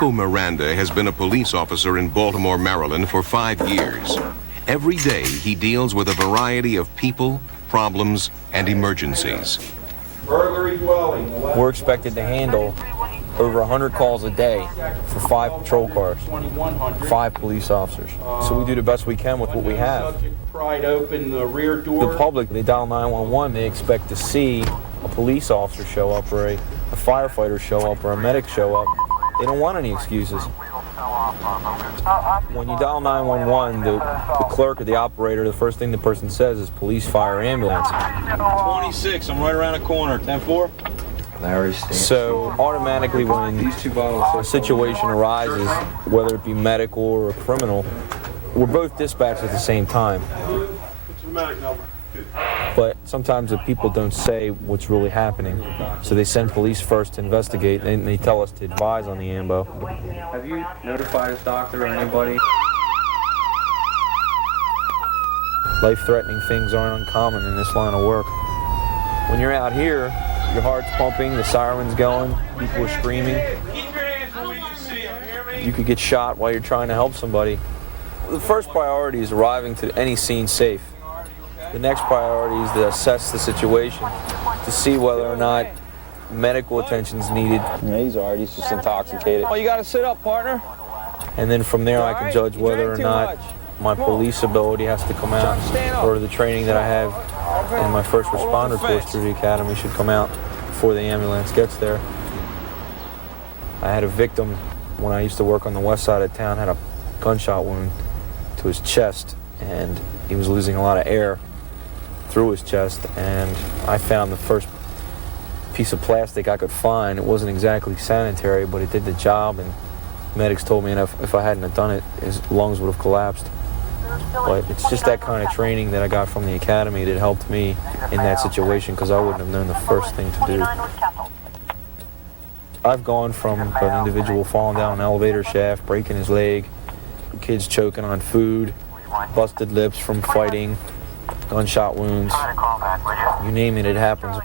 Rocco Miranda has been a police officer in Baltimore, Maryland for 5 years. Every day, he deals with a variety of people, problems, and emergencies. Burglary dwelling. We're expected to handle over 100 calls a day for 5 patrol cars, 5 police officers. So we do the best we can with what we have. Pried open the rear door. The public, they dial 911, they expect to see a police officer show up or a firefighter show up or a medic show up. They don't want any excuses. When you dial 911, the clerk or the operator, the first thing the person says is police, fire, ambulance. 26, I'm right around the corner, 10-4. So automatically when a situation arises, whether it be medical or a criminal, we're both dispatched at the same time. What's the medic number? But sometimes the people don't say what's really happening. So they send police first to investigate, and they tell us to advise on the ambo. Have you notified his doctor or anybody? Life-threatening things aren't uncommon in this line of work. When you're out here, your heart's pumping, the siren's going, people are screaming. You could get shot while you're trying to help somebody. The first priority is arriving to any scene safe. The next priority is to assess the situation, to see whether or not medical attention is needed. He's just intoxicated. Oh, you gotta sit up, partner. And then from there I can judge whether or not my police ability has to come out, or the training that I have in my first responder course through the academy should come out before the ambulance gets there. I had a victim when I used to work on the west side of town, had a gunshot wound to his chest, and he was losing a lot of air through his chest, and I found the first piece of plastic I could find. It wasn't exactly sanitary, but it did the job, and medics told me if I hadn't have done it, his lungs would have collapsed. But it's just that kind of training that I got from the academy that helped me in that situation, because I wouldn't have known the first thing to do. I've gone from an individual falling down an elevator shaft, breaking his leg, kids choking on food, busted lips from fighting, gunshot wounds. You name it, it happens.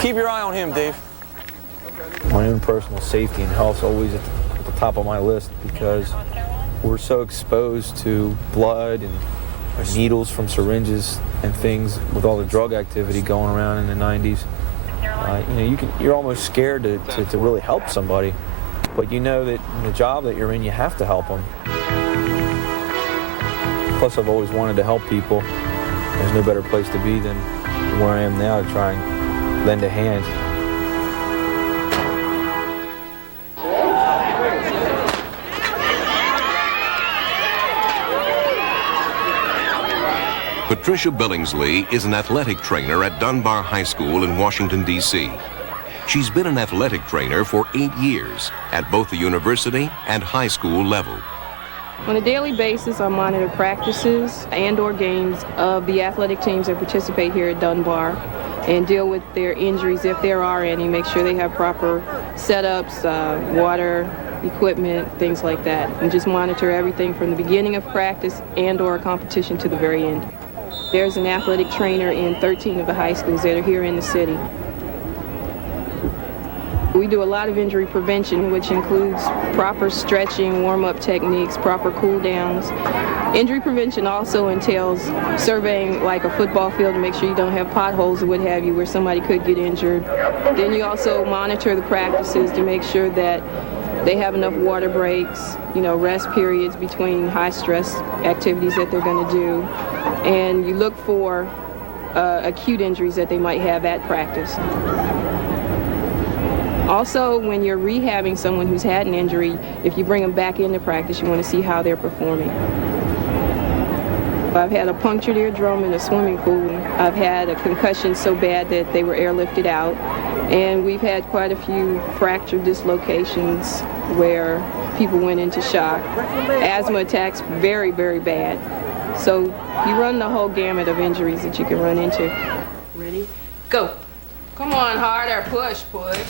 Keep your eye on him, Dave. My own personal safety and health is always at the top of my list, because we're so exposed to blood and needles from syringes and things with all the drug activity going around in the 90s. You're almost scared to really help somebody, but you know that in the job that you're in, you have to help them. Plus, I've always wanted to help people. There's no better place to be than where I am now to try and lend a hand. Patricia Billingsley is an athletic trainer at Dunbar High School in Washington, D.C. She's been an athletic trainer for 8 years at both the university and high school level. On a daily basis, I monitor practices and/or games of the athletic teams that participate here at Dunbar and deal with their injuries if there are any, make sure they have proper setups, water, equipment, things like that, and just monitor everything from the beginning of practice and/or a competition to the very end. There's an athletic trainer in 13 of the high schools that are here in the city. We do a lot of injury prevention, which includes proper stretching, warm-up techniques, proper cool-downs. Injury prevention also entails surveying like a football field to make sure you don't have potholes or what have you where somebody could get injured. Then you also monitor the practices to make sure that they have enough water breaks, rest periods between high-stress activities that they're going to do. And you look for acute injuries that they might have at practice. Also, when you're rehabbing someone who's had an injury, if you bring them back into practice, you want to see how they're performing. I've had a punctured eardrum in a swimming pool. I've had a concussion so bad that they were airlifted out. And we've had quite a few fracture dislocations where people went into shock. Asthma attacks, very, very bad. So you run the whole gamut of injuries that you can run into. Ready? Go. Come on, harder, push.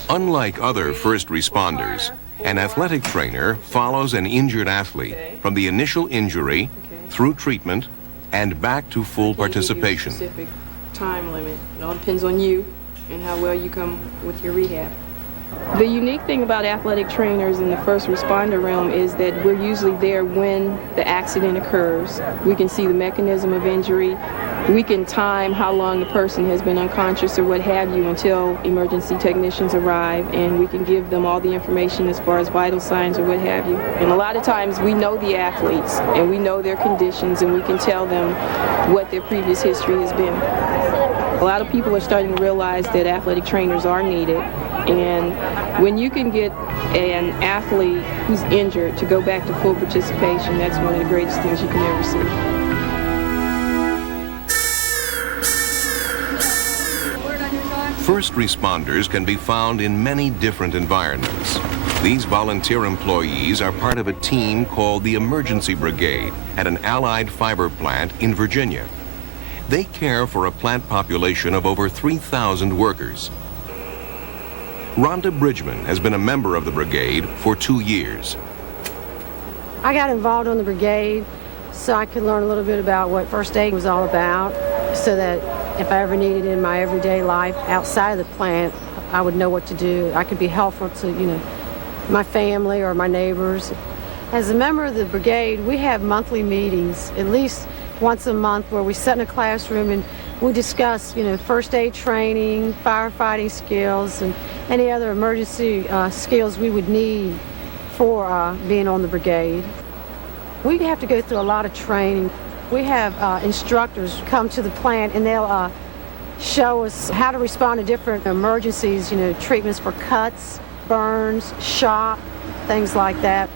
Unlike other first responders, an athletic trainer follows an injured athlete from the initial injury through treatment and back to full participation. time limit. It all depends on you and how well you come with your rehab. The unique thing about athletic trainers in the first responder realm is that we're usually there when the accident occurs. We can see the mechanism of injury. We can time how long the person has been unconscious or what have you until emergency technicians arrive, and we can give them all the information as far as vital signs or what have you. And a lot of times we know the athletes and we know their conditions, and we can tell them what their previous history has been. A lot of people are starting to realize that athletic trainers are needed, and when you can get an athlete who's injured to go back to full participation, that's one of the greatest things you can ever see. First responders can be found in many different environments. These volunteer employees are part of a team called the Emergency Brigade at an Allied fiber plant in Virginia. They care for a plant population of over 3,000 workers. Rhonda Bridgman has been a member of the brigade for 2 years. I got involved on the brigade so I could learn a little bit about what first aid was all about, so that if I ever needed it in my everyday life outside of the plant, I would know what to do. I could be helpful to, my family or my neighbors. As a member of the brigade, we have monthly meetings, at least once a month, where we sit in a classroom and we discuss, first aid training, firefighting skills, and any other emergency skills we would need for being on the brigade. We have to go through a lot of training. We have instructors come to the plant and they'll show us how to respond to different emergencies, treatments for cuts, burns, shock, things like that.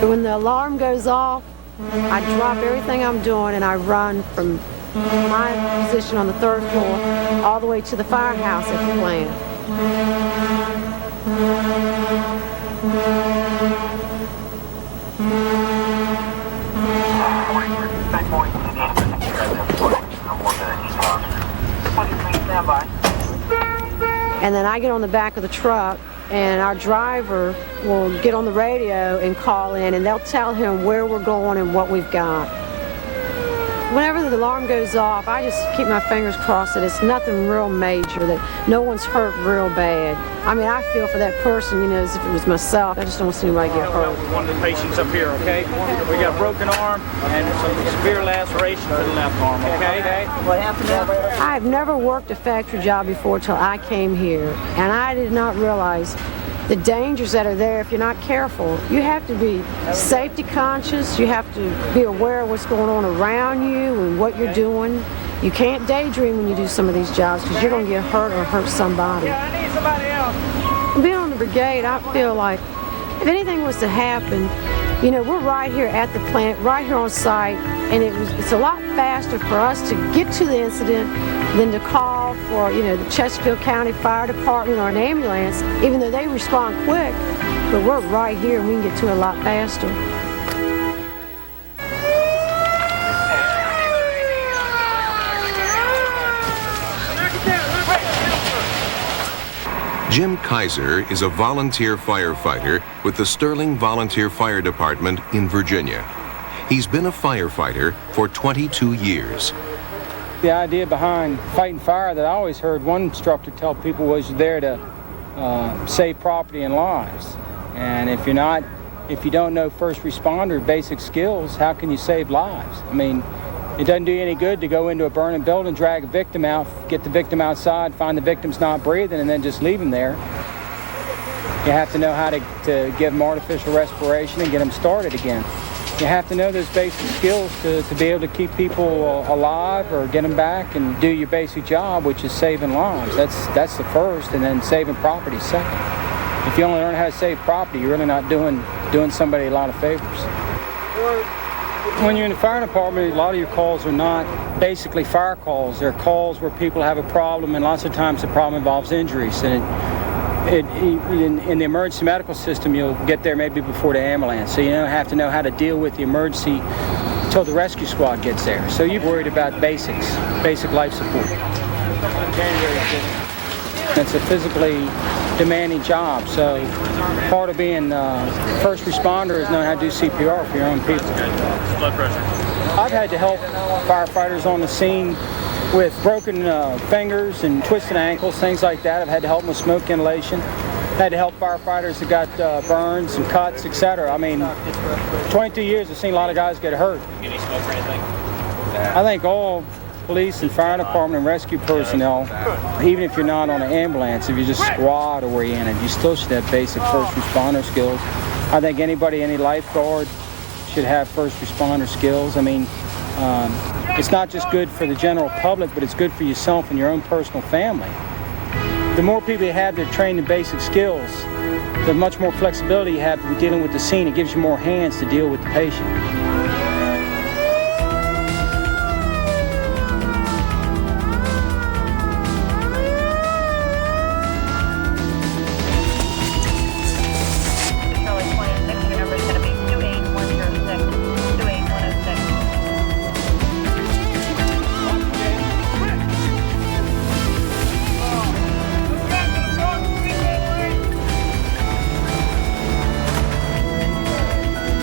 When the alarm goes off, I drop everything I'm doing and I run from my position on the 3rd floor all the way to the firehouse at the plant. And then I get on the back of the truck, and our driver will get on the radio and call in, and they'll tell him where we're going and what we've got. Whenever the alarm goes off, I just keep my fingers crossed that it's nothing real major, that no one's hurt real bad. I mean, I feel for that person, as if it was myself. I just don't want to see anybody get hurt. One of the patients up here, okay? We got a broken arm and some severe laceration for the left arm, okay? What happened there? I've never worked a factory job before till I came here, and I did not realize the dangers that are there if you're not careful. You have to be safety conscious. You have to be aware of what's going on around you and what you're doing. You can't daydream when you do some of these jobs because you're going to get hurt or hurt somebody. Yeah, I need somebody else. Being on the brigade, I feel like if anything was to happen, we're right here at the plant, right here on site, and it's a lot faster for us to get to the incident than to call for, the Chesterfield County Fire Department or an ambulance, even though they respond quick, but we're right here and we can get to it a lot faster. Jim Kaiser is a volunteer firefighter with the Sterling Volunteer Fire Department in Virginia. He's been a firefighter for 22 years. The idea behind fighting fire that I always heard one instructor tell people was you're there to save property and lives. And if you don't know first responder basic skills, how can you save lives? I mean, it doesn't do you any good to go into a burning building, drag a victim out, get the victim outside, find the victim's not breathing, and then just leave him there. You have to know how to give them artificial respiration and get them started again. You have to know those basic skills to be able to keep people alive or get them back and do your basic job, which is saving lives. That's the first, and then saving property second. If you only learn how to save property, you're really not doing somebody a lot of favors. When you're in the fire department, a lot of your calls are not basically fire calls. They're calls where people have a problem, and lots of times the problem involves injuries. And in the emergency medical system, you'll get there maybe before the ambulance. So you have to know how to deal with the emergency until the rescue squad gets there. So you're worried about basic life support. It's a physically demanding job, so part of being first responder is knowing how to do CPR for your own people. Blood pressure. I I've had to help firefighters on the scene with broken fingers and twisted ankles, things like that. I've had to help them with smoke inhalation. Had to help firefighters that got burns and cuts, etc. I mean, 22 years, I've seen a lot of guys get hurt. Get any smoke or anything? I think all police and fire department and rescue personnel, even if you're not on an ambulance, if you're just squad oriented, you still should have basic first responder skills. I think anybody, any lifeguard should have first responder skills. I mean, it's not just good for the general public, but it's good for yourself and your own personal family. The more people you have that are trained in basic skills, the much more flexibility you have with dealing with the scene. It gives you more hands to deal with the patient.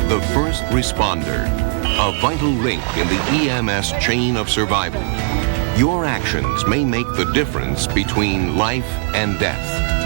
The first responder, a vital link in the EMS chain of survival. Your actions may make the difference between life and death.